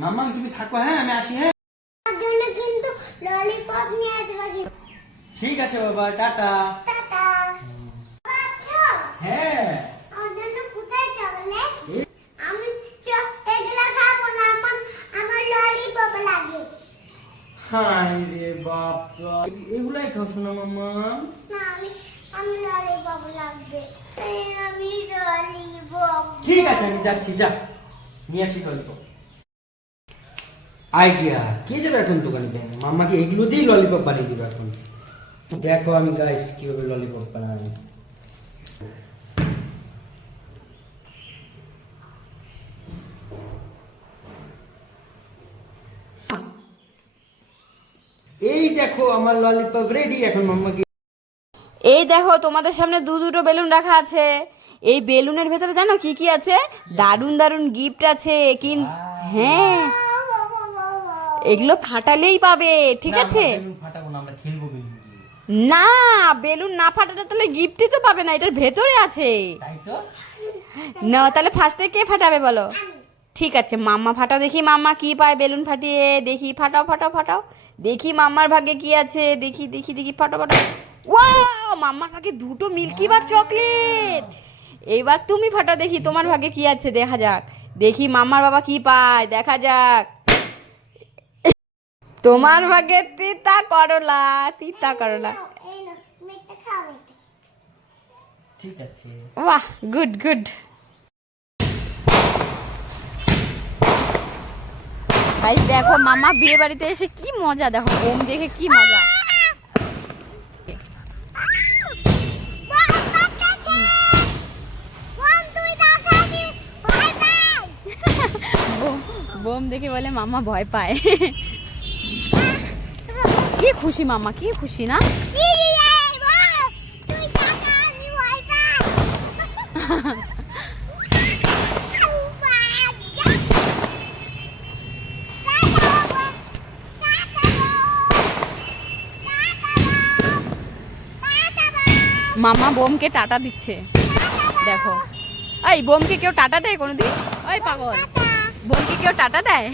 মাম্মা তুমি থাকো, হ্যাঁ আমি আসি। হ্যাঁ জন্য কিন্তু ললিপপ নিয়ে আসবা। ঠিক আছে বাবা, টাটা। টাটা। আচ্ছা হ্যাঁ আমার জন্য কোথায় চকলেট? আমি এগুলা খাবো না, আমার ললিপপ লাগে। হাই রে বাবা, এগুলাই খাও শোনা মাম্মা। না আমি ললিপপ লাগবে। আমি ললিপপ। ঠিক আছে আমি যাচ্ছি, যা নিয়ে আসি ললিপপ। আইডিয়া, কে যাবে এখন দোকানে? দেখ মাম্মাকে এগুলো দিয়ে ললিপপ বানিয়ে দিবে এখন। দেখো আমি গাইস কিভাবে ললিপপ বানাই। এই দেখো আমার ললিপপ রেডি। এখন মাম্মাকে এই দেখো তোমাদের সামনে দুটো বেলুন রাখা আছে। এই বেলুনের ভেতরে জানো কি কি আছে? দারুণ দারুণ গিফট আছে। হ্যাঁ, এগুলো ফাটালেই পাবে, ঠিক আছে? বেলুন ফাটাবো না, আমরা খেলবো বেলুন দিয়ে। না, বেলুন না ফাটালে তাহলে গিফটই তো পাবে না, এটার ভেতরে আছে। তাই তো। না তাহলে ফার্স্টে কে ফাটাবে বলো? ঠিক আছে মাম্মা ফাটাও, দেখি মাম্মা কি পায় বেলুন ফাটিয়ে। দেখি, ফাটাও ফাটাও ফাটাও, দেখি মাম্মার ভাগ্যে কি আছে। দেখি দেখি দেখি, ফাটাও ফাটাও। ওয়াও, মাম্মার ভাগ্যে দুটো মিল্কি বার চকলেট। এইবার তুমি ফাটাও, দেখি তোমার ভাগ্যে কি আছে, দেখা যাক। দেখি মাম্মার বাবা কি পায়, দেখা যাক। তোমার ভাগ্যে তিতা করলা, তিতা করলা। এই না তুমি এটা খাও। ঠিক আছে। বাহ, গুড গুড। গাইস দেখো মামা বিয়ে বাড়িতে এসে কি মজা, দেখো ওম দেখে কি মজা। বোম দেখে বলে মামা ভয় পায়। কি খুশি মামা, কি খুশি না? মামা বোমকে টাটা দিচ্ছে, দেখো। এই বোমকে কেউ টাটা দেয় কোনোদিন? ওই পাগল, বোমকে কেউ টাটা দেয়?